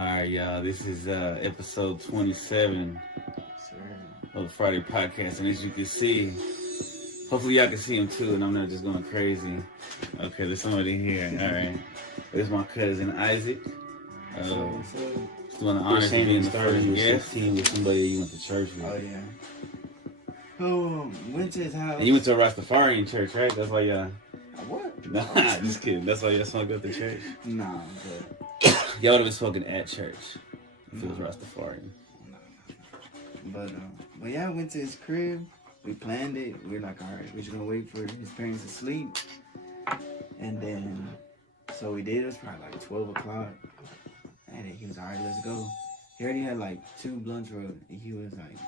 Alright, y'all, this is episode 27 of the Friday podcast, and as you can see, hopefully y'all can see him too, and I'm not just going crazy. Okay, there's somebody here. Alright, this is my cousin Isaac. Doing the honors of being the first guest with somebody that you went to church with. Oh, yeah. Oh, went to his house. And you went to a Rastafarian church, right? That's why y'all... What? Nah, just kidding. That's why y'all smoked at the church? Nah, y'all would have been smoking at church if it was Rastafarian. But yeah, I went to his crib. We planned it. We were like, all right, we're just gonna wait for his parents to sleep. And then, so we did. It was probably like 12 o'clock. And then he was, all right, let's go. He already had like 2 blunts rolled. And he was like...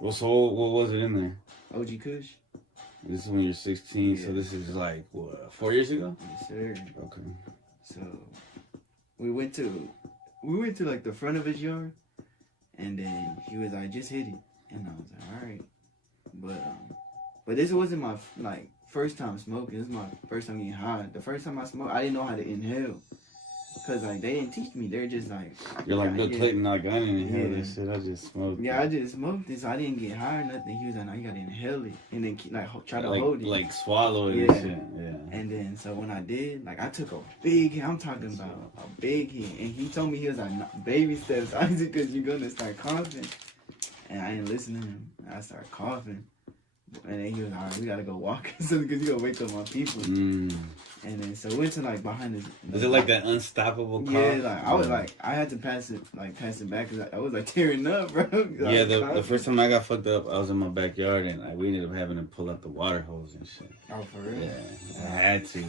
Well, so what was it in there? OG Kush. This is when you're 16, yeah. So this is like, what, 4 years ago? Yes, sir. Okay. So, we went to like the front of his yard. And then he was like, just hit it. And I was like, all right. But this wasn't my, like, first time smoking. This is my first time getting high. The first time I smoked, I didn't know how to inhale. Because, like, they didn't teach me. They're just like... You're like, Bill Clinton, like, I didn't inhale this shit. I just smoked Yeah, I just smoked this. I didn't get high or nothing. He was like, no, you got to inhale it. And then, like, try to hold it. Like, swallow it yeah. and shit. Yeah. And then, so when I did, like, I took a big hit. I'm talking about a big hit. And he told me, he was like, no, baby steps, Isaac, because you're going to start coughing. And I didn't listen to him. I started coughing. And then he was like, all right, we got to go walk or something because you got to wake up my people. And then, so we went to, like, behind this. Is it like that unstoppable cough? Yeah, like, I was like, I had to pass it back because I was, like, tearing up, bro. Yeah, the first time I got fucked up, I was in my backyard and, like, we ended up having to pull out the water hose and shit. Oh, for real? Yeah, I had to.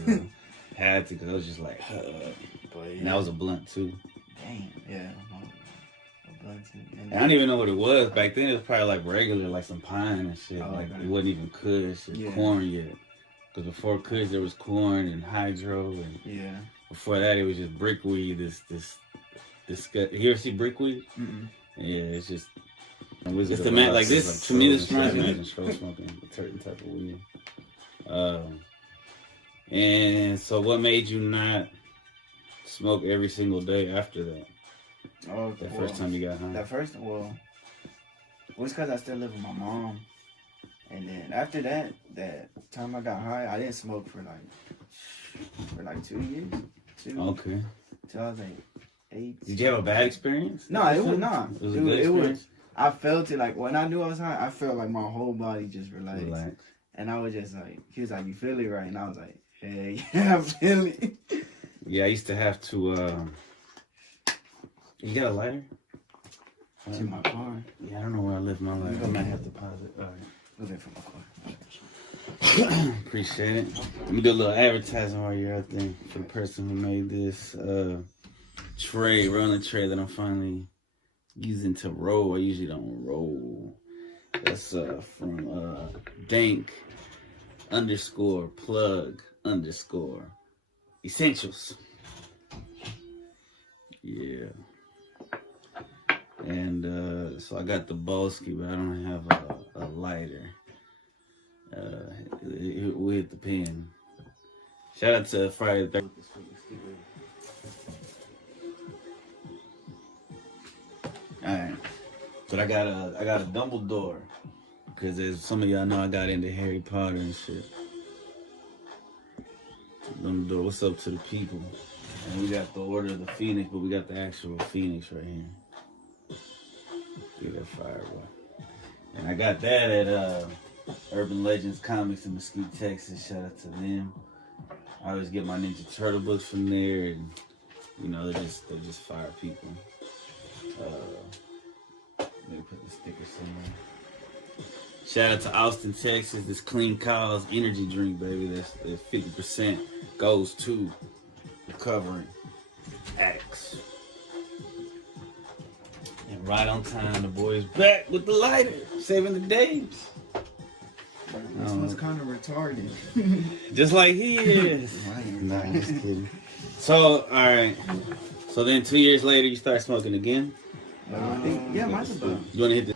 Had to, because I was just like, And that was a blunt, too. Dang, yeah. A blunt, too. And I don't even know what it was. Back then, it was probably, like, regular, like some pine and shit. Oh, like, okay. it wasn't even Kush or corn yet. Because before Kush, there was corn and hydro. And before that, it was just brickweed. This. You ever see brickweed? Mm-mm. Yeah, it's just. It's the man, like this, like, to me, this reminds me of smoking a certain type of weed. And so what made you not smoke every single day after that? Oh, the first time you got high? Well, it's because I still live with my mom. And then after that time I got high, I didn't smoke for like 2 years. Okay. Till I was like 8. Did you have a bad experience? No, it was not. It was a good experience? I felt it, like, when I knew I was high, I felt like my whole body just relaxed. And I was just like, he was like, you feel it, right? And I was like, hey, yeah, I feel it. Yeah, I used to have to, you got a lighter? It's in my car. Yeah, I don't know where I left my lighter. I might have to pause it. All right. From my car. Appreciate it. Let me do a little advertising while you're out there for the person who made this rolling tray that I'm finally using to roll. I usually don't roll. That's from dank _plug_ essentials. Yeah. And so I got the Bolski, but I don't have a lighter. We hit the pen. Shout out to Friday the 13th. Alright. But I got a Dumbledore. Because as some of y'all know, I got into Harry Potter and shit. Dumbledore, what's up to the people? And we got the Order of the Phoenix, but we got the actual Phoenix right here. Get that fire, boy. And I got that at Urban Legends Comics in Mesquite, Texas. Shout out to them. I always get my Ninja Turtle books from there, and you know they're just fire people. Let me put the sticker somewhere. Shout out to Austin, Texas. This Clean Cause energy drink, baby. That's 50% goes to recovering addicts. And right on time, the boy's back with the lighter, saving the days. This one's kind of retarded. Just like he is. Nah, just kidding. So, alright. So then 2 years later, you start smoking again? I think, mine's about. You want to hit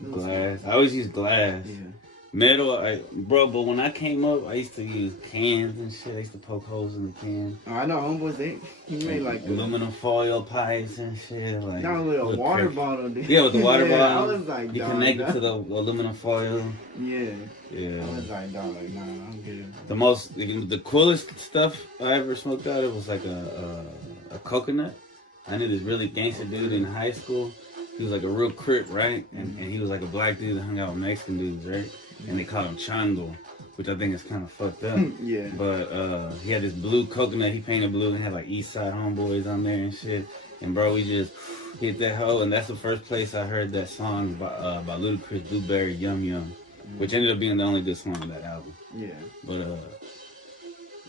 the glass? I always use glass. Yeah. Metal, bro, but when I came up, I used to use cans and shit. I used to poke holes in the can. Oh, I know homeboys, he made like aluminum foil pipes and shit. Like, that with a water bottle, dude. Yeah, with the water yeah, bottle. I was like, you connect it to the aluminum foil. Yeah. Yeah. I was like, dog, like, nah, I'm good. The coolest stuff I ever smoked out of was like a coconut. I knew this really gangster dude in high school. He was like a real crip, right? And he was like a black dude that hung out with Mexican dudes, right? And they called him Chango, which I think is kind of fucked up. Yeah. But he had this blue coconut. He painted blue and had like East Side Homeboys on there and shit. And bro, we just hit that hoe. And that's the first place I heard that song by Ludacris, Blueberry Yum Yum, which ended up being the only good song on that album. Yeah. But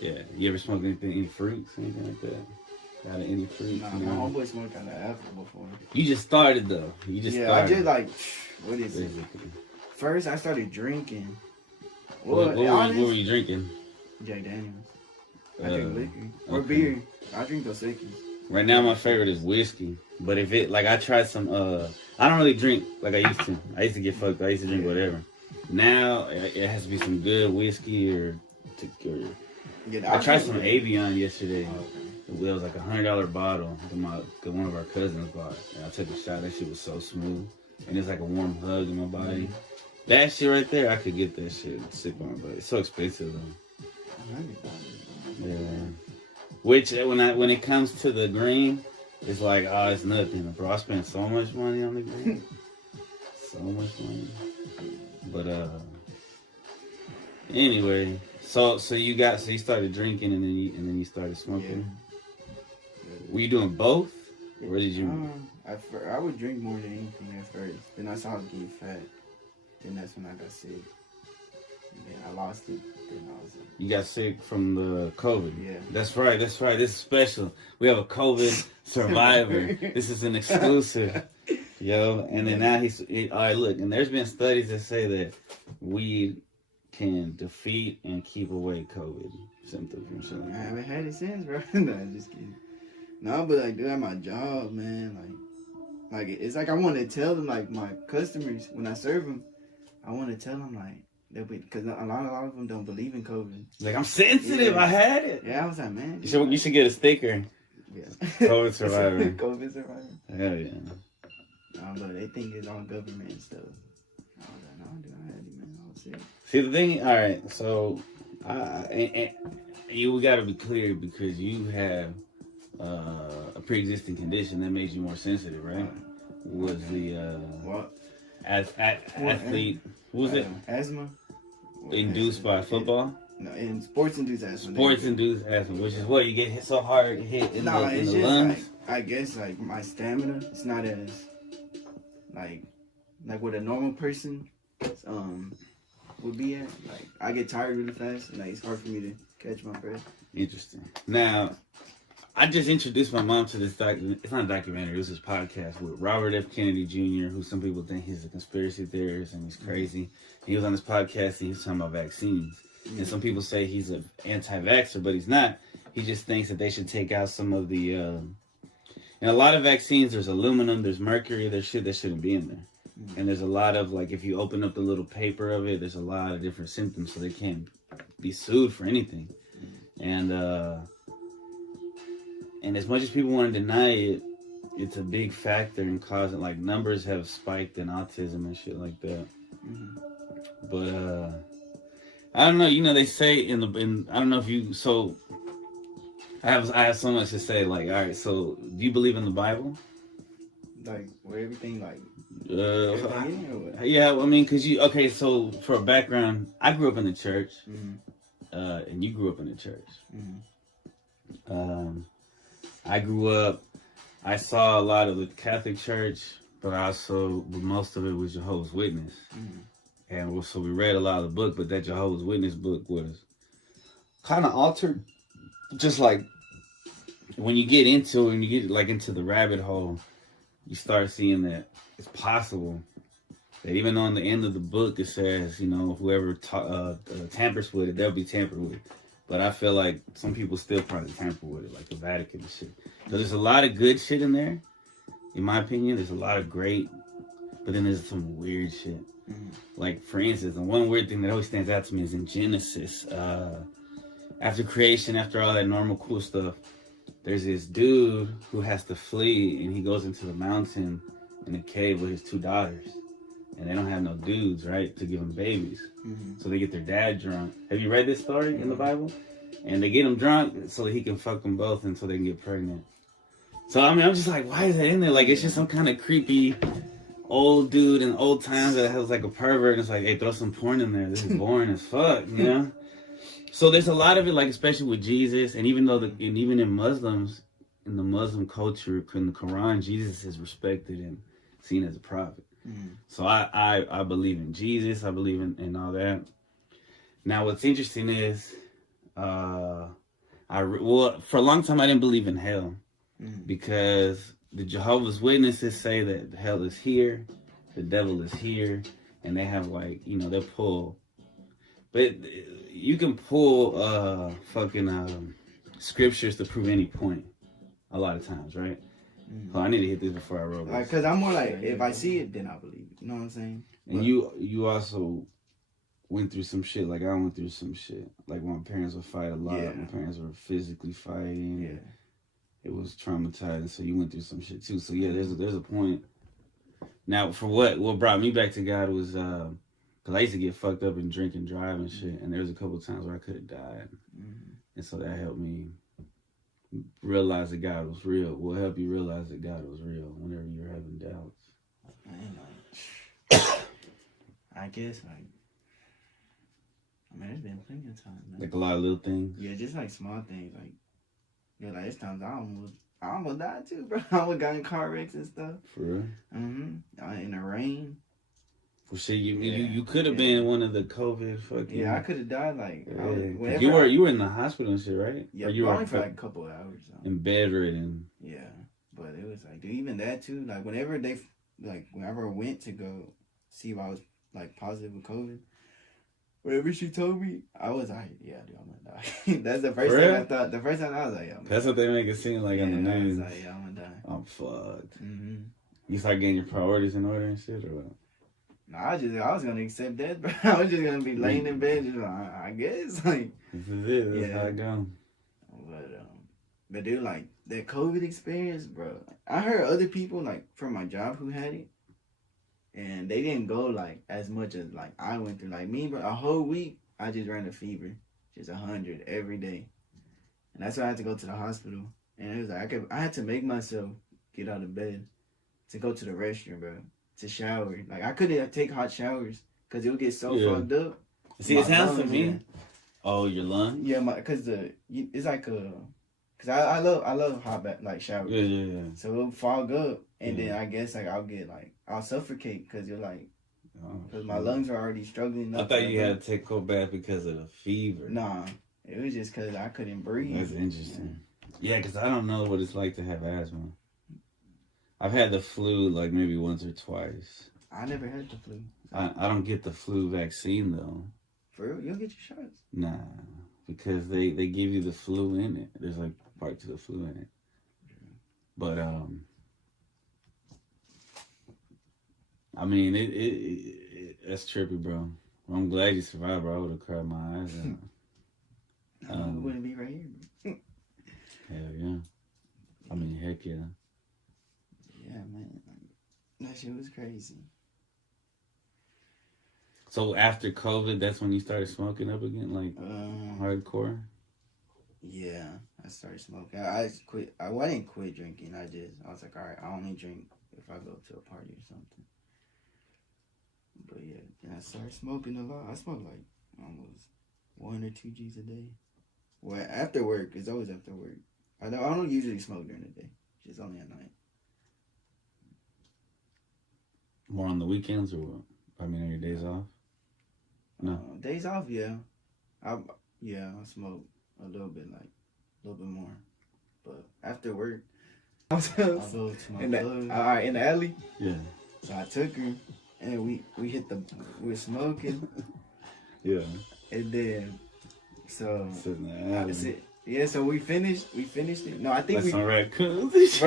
yeah. You ever smoked anything, any fruits, anything like that? Out of any fruit? Nah, my homeboy smoked out of apple before. You just started though. You just started. I did like, what is it? First, I started drinking. What were you drinking? Jack Daniels. I drink liquor. Or okay. beer. I drink Dos Equis. Right now, my favorite is whiskey. But if it, like, I tried some, I don't really drink like I used to. I used to get fucked. I used to drink whatever. Now, it has to be some good whiskey or I tried some Avion yesterday. Oh, okay. It was like $100 bottle that one of our cousins bought. And I took a shot. That shit was so smooth. And it's like a warm hug in my body. Mm-hmm. That shit right there, I could get that shit sick on my body. It's so expensive though. Yeah. Which when it comes to the green, it's like, oh, it's nothing, bro. I spent so much money on the green. So much money. But anyway, so you started drinking and then you started smoking. Yeah. Were you doing both? Or did you? I would drink more than anything at first. Then I started getting fat. Then that's when I got sick. And then I lost it. Then I was like, you got sick from the COVID. Yeah. That's right. This is special. We have a COVID survivor. This is an exclusive. Yo. And then now all right, look, and there's been studies that say that weed can defeat and keep away COVID symptoms from shit. I haven't had it since, bro. No, I'm just kidding. No, but like, dude, at my job, man, like it's like I want to tell them, like, my customers, when I serve them, I want to tell them, like, because a lot of them don't believe in COVID. Like, I'm sensitive. Yeah. I had it. Yeah, I was like, man. You should get a sticker. Yeah. COVID survivor. COVID survivor. Hell yeah. But they think it's all government and stuff. I was like, no, dude, I had it, man. I was sick. See, the thing, all right, so we got to be clear because you have a pre-existing condition that makes you more sensitive, right? Was the what? Athlete, what was it? Asthma. Induced by football? No, in sports-induced asthma. Sports-induced asthma, which is what? You get hit so hard, hit in the lungs? I guess, like, my stamina, it's not as, like what a normal person would be at. Like, I get tired really fast, and like, it's hard for me to catch my breath. Interesting. Now, I just introduced my mom to this it's not a documentary, it's this podcast with Robert F. Kennedy Jr., who some people think he's a conspiracy theorist and he's crazy. He was on this podcast and he was talking about vaccines. And some people say he's an anti-vaxxer, but he's not. He just thinks that they should take out some of the... in a lot of vaccines, there's aluminum, there's mercury, there's shit that shouldn't be in there. And there's a lot of, like, if you open up the little paper of it, there's a lot of different symptoms, so they can't be sued for anything. And as much as people want to deny it, it's a big factor in causing, like, numbers have spiked in autism and shit like that. Mm-hmm. But I don't know. You know, they say I don't know if you. So I have so much to say. Like, all right. So do you believe in the Bible? Like, where everything like. Yeah, I mean, okay. So for a background, I grew up in the church, and you grew up in the church. Mm-hmm. I grew up, I saw a lot of the Catholic Church, but most of it was Jehovah's Witness. Mm-hmm. And so we read a lot of the book, but that Jehovah's Witness book was kind of altered. Just like when you get into the rabbit hole, you start seeing that it's possible that even though in the end of the book it says, you know, whoever tampers with it, they'll be tampered with. But I feel like some people still probably tamper with it, like the Vatican and shit. So there's a lot of good shit in there, in my opinion. There's a lot of great, but then there's some weird shit. Like, for instance, the one weird thing that always stands out to me is in Genesis. After creation, after all that normal cool stuff, there's this dude who has to flee, and he goes into the mountain in a cave with his 2 daughters. And they don't have no dudes, right, to give them babies. So they get their dad drunk. Have you read this story in the Bible? And they get him drunk so that he can fuck them both until they can get pregnant. So, I mean, I'm just like, why is that in there? Like, it's just some kind of creepy old dude in old times that has like a pervert. And it's like, hey, throw some porn in there. This is boring as fuck, you know? So there's a lot of it, like, especially with Jesus. And even though, and even in Muslims, in the Muslim culture, in the Quran, Jesus is respected and seen as a prophet. So I believe in Jesus. I believe in all that. Now, what's interesting is, for a long time, I didn't believe in hell. Because the Jehovah's Witnesses say that hell is here, the devil is here, and they have, like, you know, they'll pull. But you can pull scriptures to prove any point a lot of times, right? So I need to hit this before I roll this. Because I'm more like, if I see it, then I believe it. You know what I'm saying? And you also went through some shit like I went through some shit. Like, my parents would fight a lot. My parents were physically fighting. Yeah. It was traumatizing, so you went through some shit too. So yeah, there's a point. Now, for what brought me back to God was because I used to get fucked up and drink and drive and shit, and there was a couple of times where I could have died, and so that helped me realize that God was real. Will help you realize that God was real whenever you're having doubts. I guess there's been plenty of times, man. Like a lot of little things. Yeah, just like small things, like. Yeah, like, there's times I almost died too, bro. I almost got in car wrecks and stuff. For real? In the rain. Well, shit, you could have been one of the COVID fucking. Yeah, I could have died like. You were in the hospital and shit, right? Yeah, you were only for like a couple of hours. In bedridden. Yeah, but it was like, dude, even that too. Like, whenever I went to go see if I was like positive with COVID. Whenever she told me, I was like, yeah, dude, I'm gonna die. That's the first thing I thought. The first time I was like, yeah, that's what they make it seem like on the news. I was like, yeah, I'm gonna die. I'm fucked. You start getting your priorities in order and shit, or what? No, I was gonna accept that, bro. I was just gonna be laying in bed, just like, I guess, like. This is it. That's how it goes. But dude, like, that COVID experience, bro. I heard other people, like, from my job who had it. And they didn't go, like, as much as, like, I went through. Like, me, bro, a whole week, I just ran a fever. Just 100 every day. And that's why I had to go to the hospital. And it was like, I had to make myself get out of bed to go to the restroom, bro. To shower. Like, I couldn't take hot showers because it would get so fucked up. See, it sounds to me. Oh, your lungs? Yeah, because it's like a... Because I love hot bath, like, showers. Yeah. So it'll fog up. And then I guess, like, I'll suffocate because you're like, because my lungs are already struggling. I thought you had to take a cold bath because of the fever. Nah, it was just because I couldn't breathe. That's interesting. Yeah, because I don't know what it's like to have asthma. I've had the flu like maybe once or twice. I never had the flu. I don't get the flu vaccine though. For real? You don't get your shots? Nah, because they give you the flu in it. There's like part to the flu in it. But I mean, it that's trippy, bro. Well, I'm glad you survived, bro. I would have cried my eyes out. I wouldn't be right here, bro. Hell yeah. I mean, heck yeah. Yeah, man. That shit was crazy. So after COVID, that's when you started smoking up again, like hardcore? Yeah, I started smoking. I quit. I didn't quit drinking. I was like, all right, I only drink if I go to a party or something. But yeah, then I started smoking a lot. I smoke like almost 1 or 2 G's a day. Well, after work, it's always after work. I don't usually smoke during the day. Just only at night. More on the weekends or what? I mean, on your days off? No. Days off, yeah. I smoke a little bit more. But after work, I'll go to my club. In the alley? Yeah. So I took her, and we were smoking. Yeah. And then, so we finished it. No, I think that's some raccoons.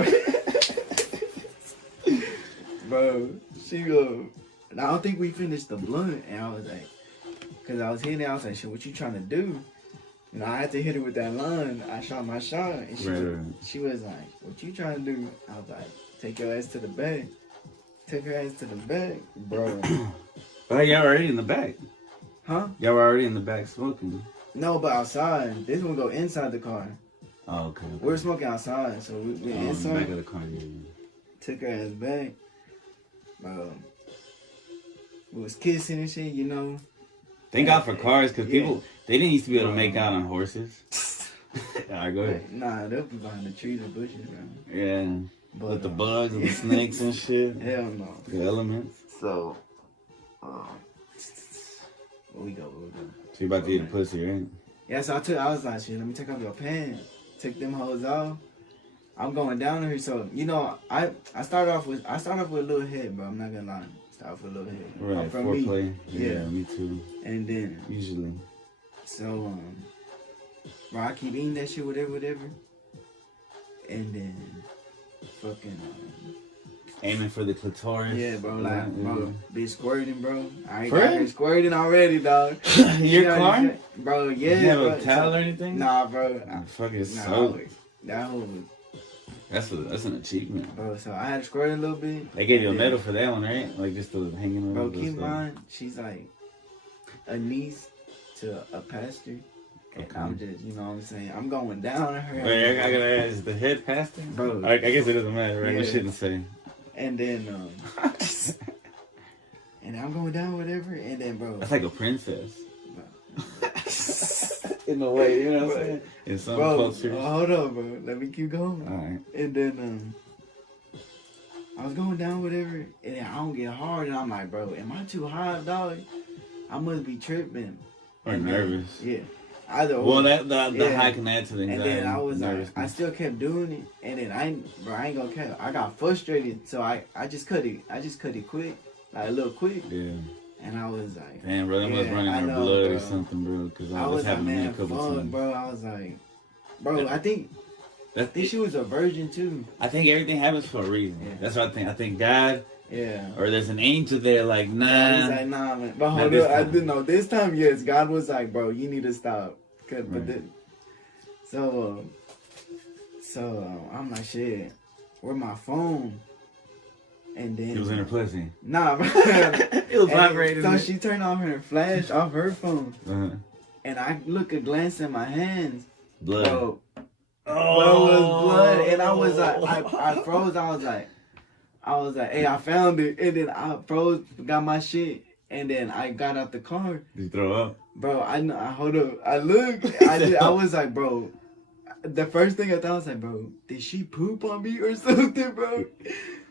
Bro, she go, don't think we finished the blunt, and I was like, cause I was hitting it, I was like, shit, what you trying to do? You know, I had to hit her with that line. I shot my shot, and she was like, what you trying to do? I was like, take your ass to the back. Take her ass to the back, bro. Oh, y'all were already in the back. Huh? Y'all were already in the back smoking. No, but outside. This one go inside the car. Oh, okay. We were smoking outside, so we inside. In the back of the car, yeah. Took her ass back. Bro. We was kissing and shit, you know. Thank God for cars, because people, they didn't used to be able to make out on horses. Alright, go ahead. Nah, they'll be behind the trees and bushes, bro. Yeah. But, with the bugs and the snakes and shit. Hell no. The elements. So, where we go? So you about to eat a pussy, right? Yeah, so I was like, shit, let me take off your pants. Take them hoes off. I'm going down here, so, you know, I started off with a little head, bro. I'm not gonna lie. Start off with a little head. Right, from foreplay. Me. Yeah, me too. And then. Usually. So, bro, I keep eating that shit, whatever. And then, fucking, aiming for the clitoris. Yeah, bro, like, bro, be squirting, bro. I For got her squirting already, dog. Your car? Bro, yeah. You have bro. a towel or anything? Nah, bro. Fucking soaked. That whole was... That's an achievement. Bro, so I had to squirt a little bit. They gave you a medal for that one, right? Like just the hanging on. Bro, keep in mind, she's like a niece to a pastor. And I'm just, you know what I'm saying? I'm going down on her. Wait, I gotta ask, is the head pastor? Bro. I guess it doesn't matter, right? Yeah. We shouldn't say. And then, and I'm going down, whatever. And then, bro. That's like a princess. In a way, you know what I'm saying? In some cultures. Hold on, bro. Let me keep going. Alright. And then, I was going down, whatever. And then I don't get hard. And I'm like, bro, am I too high, dog? I must be tripping. Or nervous. Yeah. Either well, the high can add to the anxiety. And then I was like, I still kept doing it, and then I ain't gonna cap. I got frustrated, so I just cut it. I just cut it quick, like a little quick. Yeah. And I was like, damn, bro, that must running her blood or something, bro. Because I was happened like, man, a couple times. bro. I was like, bro, I think she was a virgin too. I think everything happens for a reason. Yeah. That's what I think. I think God. Yeah. Or there's an angel there, like, nah. Yeah, he's like, nah, man. But hold on, I didn't know. This time, yes, God was like, bro, you need to stop. But then, so I'm like, shit, where my phone? And then it was in her pussy. Nah, bro. It was vibrating. So she turned off her flash off her phone, and I glance at my hands. Blood. Bro, it was blood, and I was like, I froze. I was like, hey, I found it, and then I froze, got my shit, and then I got out the car. Did you throw up? Bro, I hold up. I looked. I was like, bro. The first thing I thought was like, bro, did she poop on me or something, bro?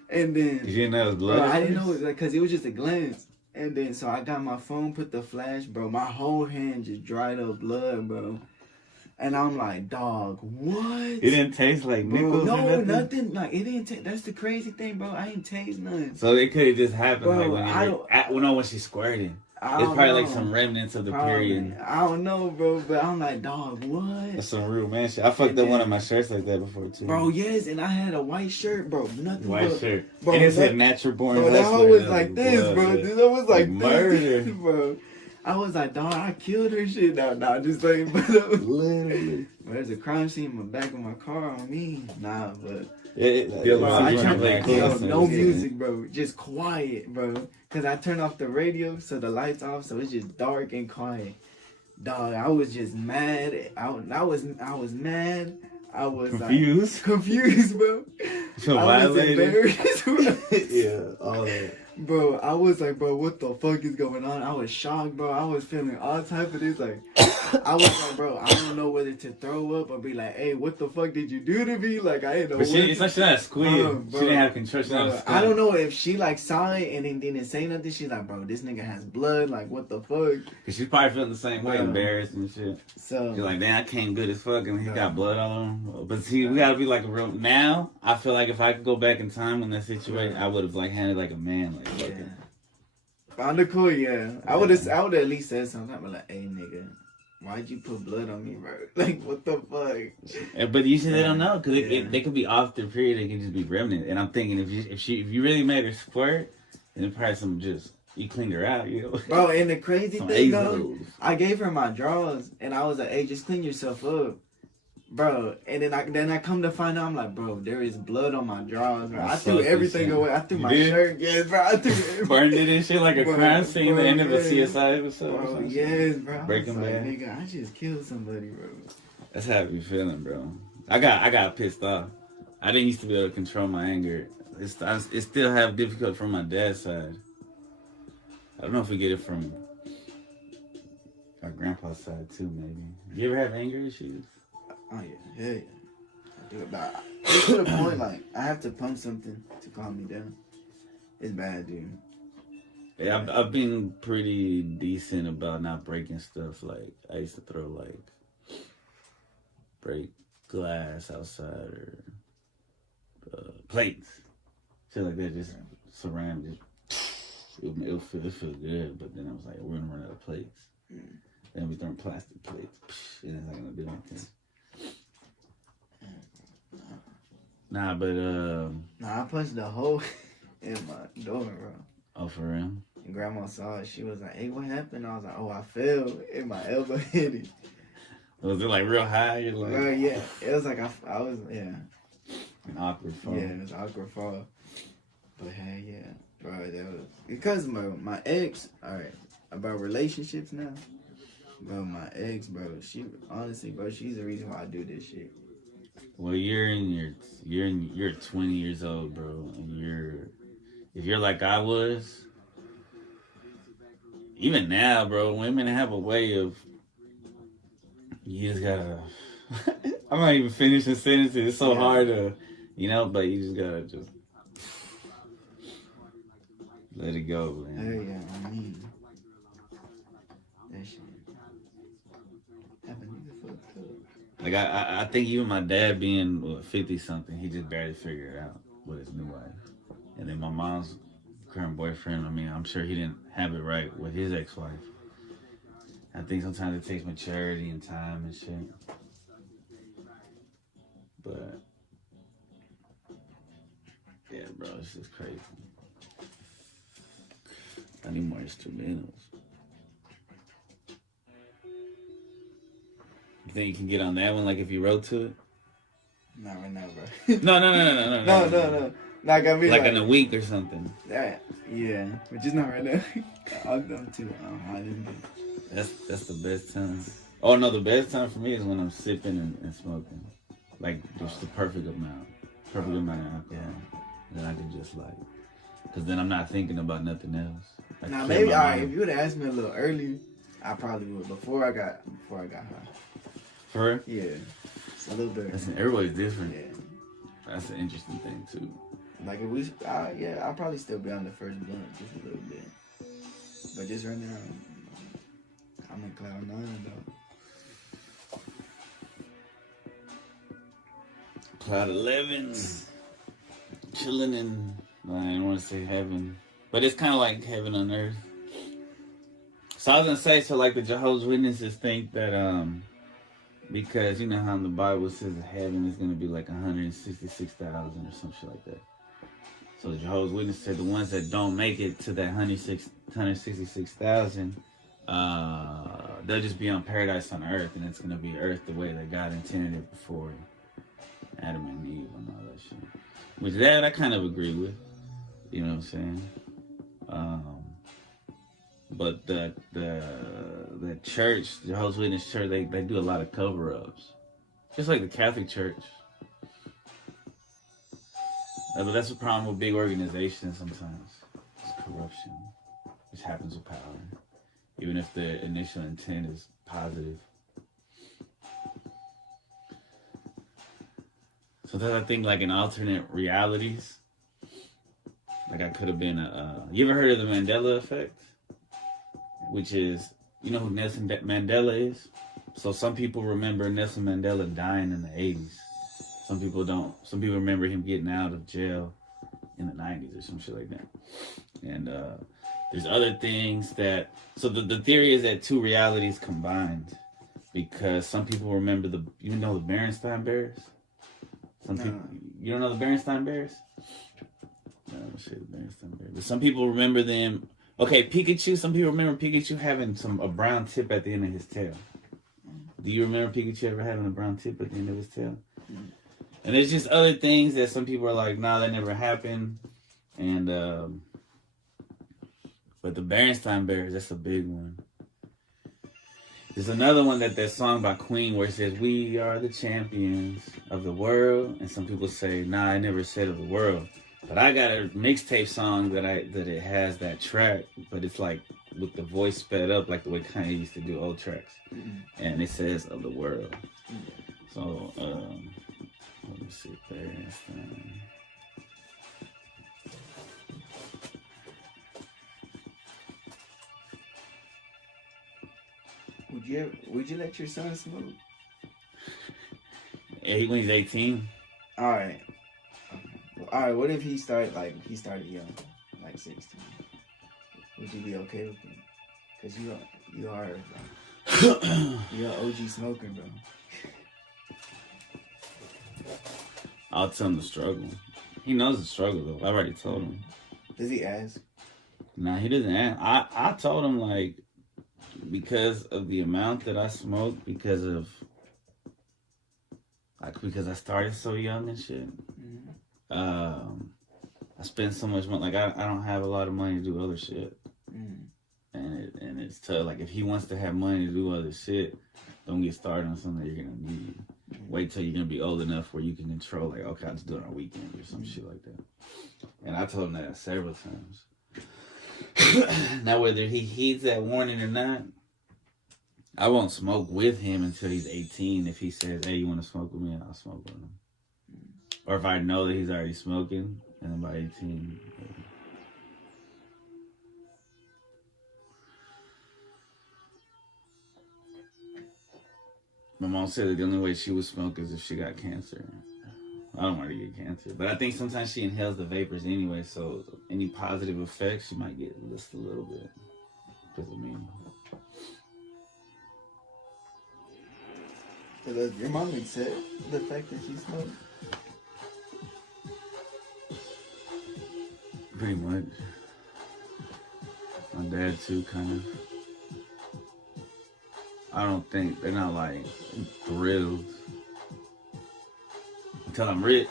And then you didn't know it was blood. Bro, I didn't know it, like, cause it was just a glance. And then so I got my phone, put the flash, bro. My whole hand just dried up blood, bro. And I'm like, dog, what? It didn't taste like nipples. No, nothing. Like it didn't. That's the crazy thing, bro. I didn't taste nothing. So it could have just happened, bro, like when she squirted. It's probably like some remnants of the period. I don't know, bro, but I'm like, dog, what? That's some real man shit. I fucked up one of my shirts like that before too. Bro, yes, and I had a white shirt, bro. Nothing. White shirt. Bro, and it said natural born. Bro, that hoe was like this, blood, bro. Yeah. That was like murder, this, bro. I was like, dog, I killed her shit. Nah, just like, but literally. There's a crime scene in the back of my car on me. Nah, but. Bro, I turned like no music, bro. Just quiet, bro. Cause I turned off the radio, so the lights off, so it's just dark and quiet. Dog, I was just mad. I was mad. I was confused, bro. So I was embarrassed. Yeah, all that. Bro, I was like, bro, what the fuck is going on? I was shocked, bro. I was feeling all type of this, like, I was like, bro, I don't know whether to throw up or be like, hey, what the fuck did you do to me? Like, I didn't know. But it's like she not squeal. She didn't have control. I don't know if she like saw it and then didn't say nothing. She's like, bro, this nigga has blood. Like, what the fuck? Cause she's probably feeling the same way, embarrassed and shit. So she's like, damn, I came good as fuck and he got blood all on him. But see, we gotta be like a real. Now I feel like if I could go back in time in that situation, I would have like handled like a man, like. Yeah. On the cool, yeah. I would at least said something. I'm like, hey, nigga, why'd you put blood on me, bro? Like, what the fuck? But usually they don't know, because they could be off their period. They can just be remnant. And I'm thinking, if you really made her squirt, then probably some just You cleaned her out, you know. Bro, and the crazy Some thing though, Azos. I gave her my drawers, and I was like, "Hey, just clean yourself up." Bro, and then I come to find out, I'm like, bro, there is blood on my drawers, bro. I threw everything away. I threw my shirt. Yes, bro. I threw burned it and shit like a crime scene, the end of a CSI episode. Bro, yes, bro. Breaking Bad. Bad. Nigga, I just killed somebody, bro. That's how I be feeling, bro. I got pissed off. I didn't used to be able to control my anger. It still have difficult from my dad's side. I don't know if we get it from our grandpa's side too, maybe. You ever have anger issues? Oh yeah, hell yeah. I do it, but it's to the point like I have to pump something to calm me down. It's bad, dude. Yeah, I've been pretty decent about not breaking stuff. Like I used to throw break glass outside or plates, shit like that. Just ceramic. It'll feel good, but then I was like, we're gonna run out of plates. Then we throwing plastic plates, and it's not gonna do anything. Nah, but I punched a hole in my door, bro. Oh, for real? And grandma saw it. She was like, "Hey, what happened?" I was like, "Oh, I fell and my elbow hit it." Was it like real high? You're like, yeah, it was like I was an awkward fall. Yeah, it was an awkward fall. But hey, yeah, bro, that was because my ex. All right, about relationships now. Bro, my ex, bro, she honestly, bro, she's the reason why I do this shit. Well, you're 20 years old, bro, and if you're like I was, even now, bro, women have a way of, you just gotta, I'm not even finishing sentences, it's so hard to, but you just gotta let it go, man. Hell yeah, I mean, that shit happened before. Like, I think even my dad being 50-something, he just barely figured it out with his new wife. And then my mom's current boyfriend, I mean, I'm sure he didn't have it right with his ex-wife. I think sometimes it takes maturity and time and shit. But, yeah, bro, it's just crazy. I need more instrumentals. You think you can get on that one, like if you wrote to it? Not right now, bro. No. Not gonna be like in a week or something. Yeah, but just not right now. I'm too hiding. That's the best time. Oh no, the best time for me is when I'm sipping and smoking, like just the perfect amount of alcohol. Then I can just cause then I'm not thinking about nothing else. Now maybe if you would have asked me a little earlier, I probably would. Before I got high. For real? Yeah, it's a little bit. Listen, everybody's different. Yeah, that's an interesting thing too. Like if I'll probably still be on the first blunt just a little bit, but just right now, I'm in cloud 9 though. Cloud 11, chilling in. I don't want to say heaven, but it's kind of like heaven on earth. So I was gonna say, so like the Jehovah's Witnesses think that because you know how in the Bible it says heaven is gonna be like 166,000 or some shit like that. So the Jehovah's Witnesses said the ones that don't make it to that 166,000, they'll just be on paradise on earth, and it's gonna be earth the way that God intended it before Adam and Eve and all that shit. Which that I kind of agree with. You know what I'm saying? But the church, the Jehovah's Witness church, they do a lot of cover-ups. Just like the Catholic Church. But that's the problem with big organizations sometimes. It's corruption. Which happens with power. Even if the initial intent is positive. Sometimes I think like in alternate realities, like I could have been you ever heard of the Mandela Effect? Which is, you know who Nelson Mandela is? So some people remember Nelson Mandela dying in the 80s. Some people don't. Some people remember him getting out of jail in the 90s or some shit like that. And there's other things that... So the theory is that two realities combined. Because some people remember you know the Berenstain Bears? Some people... You don't know the Berenstain Bears? No, I'm gonna say the Berenstain Bears. But some people remember them Okay, Pikachu. Some people remember Pikachu having a brown tip at the end of his tail. Do you remember Pikachu ever having a brown tip at the end of his tail? And there's just other things that some people are like, nah, that never happened. And but the Berenstain Bears, that's a big one. There's another one that song by Queen where it says, "We are the champions of the world," and some people say, "Nah, I never said of the world." But I got a mixtape song that it has that track, but it's like with the voice sped up, like the way Kanye used to do old tracks, and it says "of the world." So let me see there. Would you let your son smoke? When he's 18. All right. What if he started young, like 16? Would you be okay with him? Cause you are you're an OG smoker, bro. I'll tell him the struggle. He knows the struggle though. I already told him. Does he ask? Nah, he doesn't ask. I told him like, because of the amount that I smoke, because I started so young and shit. I spend so much money. Like I don't have a lot of money to do other shit. And it's tough. Like if he wants to have money to do other shit, don't get started on something that you're gonna need. Wait till you're gonna be old enough where you can control. Like, okay, I'll just do it on weekends or some shit like that. And I told him that several times. Now whether he heeds that warning or not, I won't smoke with him until he's 18. If he says, "Hey, you want to smoke with me?" I'll smoke with him. Or if I know that he's already smoking, and then by 18. My mom said that the only way she would smoke is if she got cancer. I don't want her to get cancer. But I think sometimes she inhales the vapors anyway, so any positive effects, she might get just a little bit. Because of me. So does your mom accept the fact that you smoke? Pretty much. My dad too, kind of. I don't think they're not like thrilled until I'm rich.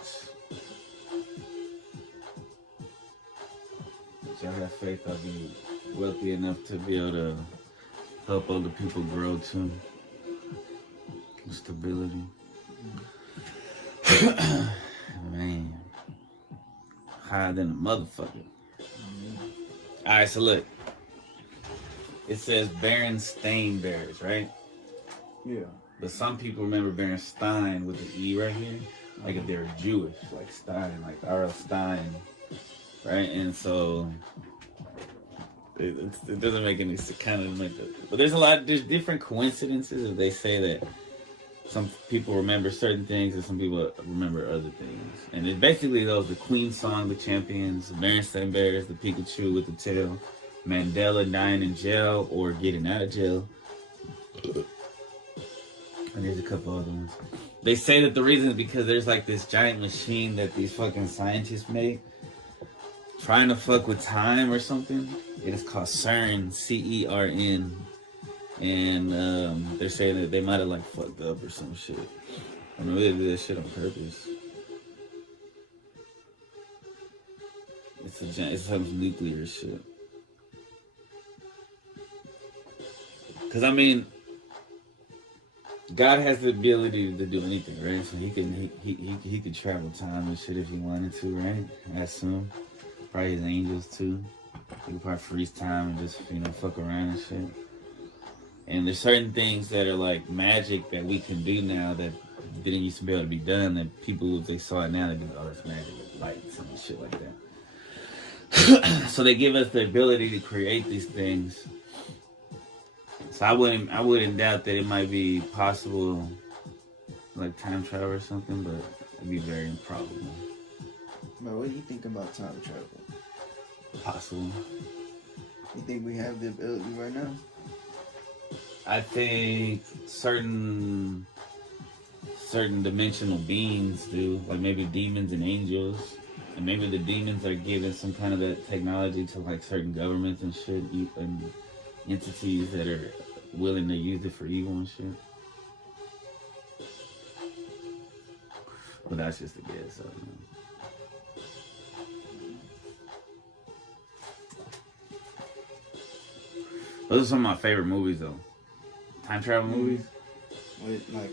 Which I have faith I'll be wealthy enough to be able to help other people grow too. Stability. Man. Higher than a motherfucker. Alright, so look. It says Berenstain Bears, right? Yeah. But some people remember Berenstain with the E right here. Like if they're Jewish, like Stein, like R.L. Stein. Right? And so it doesn't make any kind of make it. But there's different coincidences if they say that some people remember certain things and some people remember other things. And it's basically those, the Queen song, the champions, the Berenstain Bears, the Pikachu with the tail, Mandela dying in jail or getting out of jail. And there's a couple other ones. They say that the reason is because there's like this giant machine that these fucking scientists made trying to fuck with time or something. It is called CERN, C-E-R-N. And they're saying that they might have like fucked up or some shit. I mean, they do that shit on purpose. It's some nuclear shit. Cause I mean, God has the ability to do anything, right? So he could travel time and shit if he wanted to, right? I assume. Probably his angels too. He could probably freeze time and just, fuck around and shit. And there's certain things that are like magic that we can do now that didn't used to be able to be done. That people, if they saw it now, they'd be like, "Oh, that's magic, with lights and shit like that." So they give us the ability to create these things. So I wouldn't doubt that it might be possible, like time travel or something, but it'd be very improbable. But what do you think about time travel? Possible. You think we have the ability right now? I think certain dimensional beings do, like maybe demons and angels. And maybe the demons are giving some kind of that technology to like certain governments and shit, and entities that are willing to use it for evil and shit. But that's just a guess. I don't know. Those are some of my favorite movies, though. Time travel movies. With like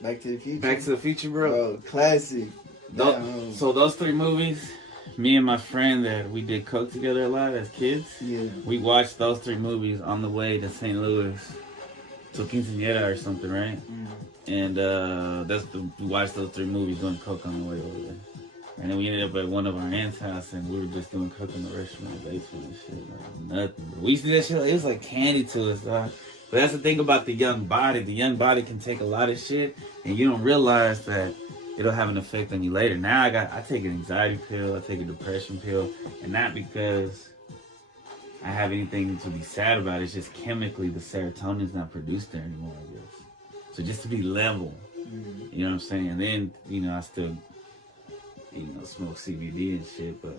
Back to the Future. Back to the Future, bro. Bro, classic. So those three movies, me and my friend that we did coke together a lot as kids. Yeah. We watched those three movies on the way to St. Louis to quinceañera or something, right? And we watched those three movies doing coke on the way over there. And then we ended up at one of our aunt's house and we were just doing coke in the restaurant, basement and shit. Like nothing. Bro. We used to do that shit, like, it was like candy to us, dog. But that's the thing about the young body. The young body can take a lot of shit and you don't realize that it'll have an effect on you later. Now I take an anxiety pill, I take a depression pill, and not because I have anything to be sad about. It's just chemically the serotonin's not produced there anymore, I guess. So just to be level, you know what I'm saying? And then, you know, I still, you know, smoke CBD and shit, but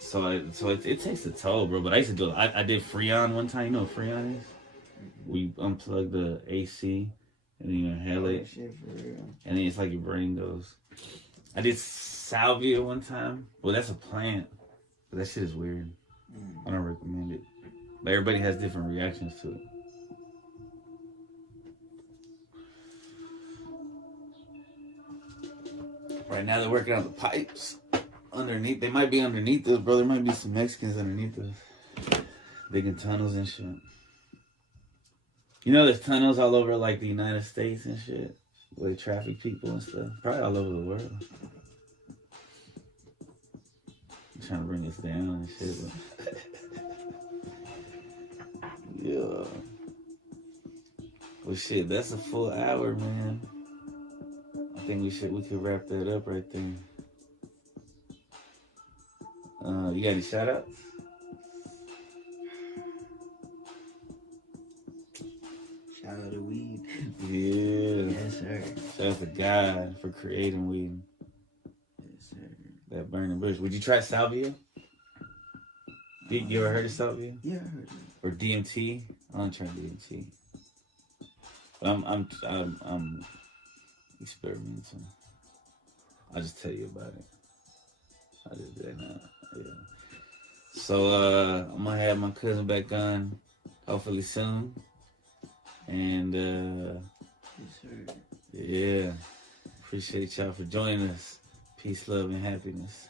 so it takes a toll, bro. But I used to do it. I did Freon one time. You know what Freon is? We unplug the AC and then you inhale it, Shit for real. and then it's like your brain goes. I did salvia one time. Well, that's a plant, but that shit is weird. I don't recommend it. But everybody has different reactions to it. Right now they're working on the pipes underneath. They might be underneath us, bro. There might be some Mexicans underneath us, digging tunnels and shit. You know, there's tunnels all over like the United States and shit, where they traffic people and stuff. Probably all over the world. I'm trying to bring us down and shit, but yeah. Well, shit, that's a full hour, man. I think we could wrap that up right there. You got any shout outs? Shout out to weed. Yeah. Yes, sir. Shout out to God for creating weed. Yes, sir. That burning bush. Would you try salvia? You ever heard of salvia? Yeah, I heard it. Or DMT? I want to try DMT. But I'm experimenting. I'll just tell you about it. I just did that now. Yeah. So I'm gonna have my cousin back on hopefully soon. And Yes, sir. yeah. Appreciate y'all for joining us. Peace, love, and happiness.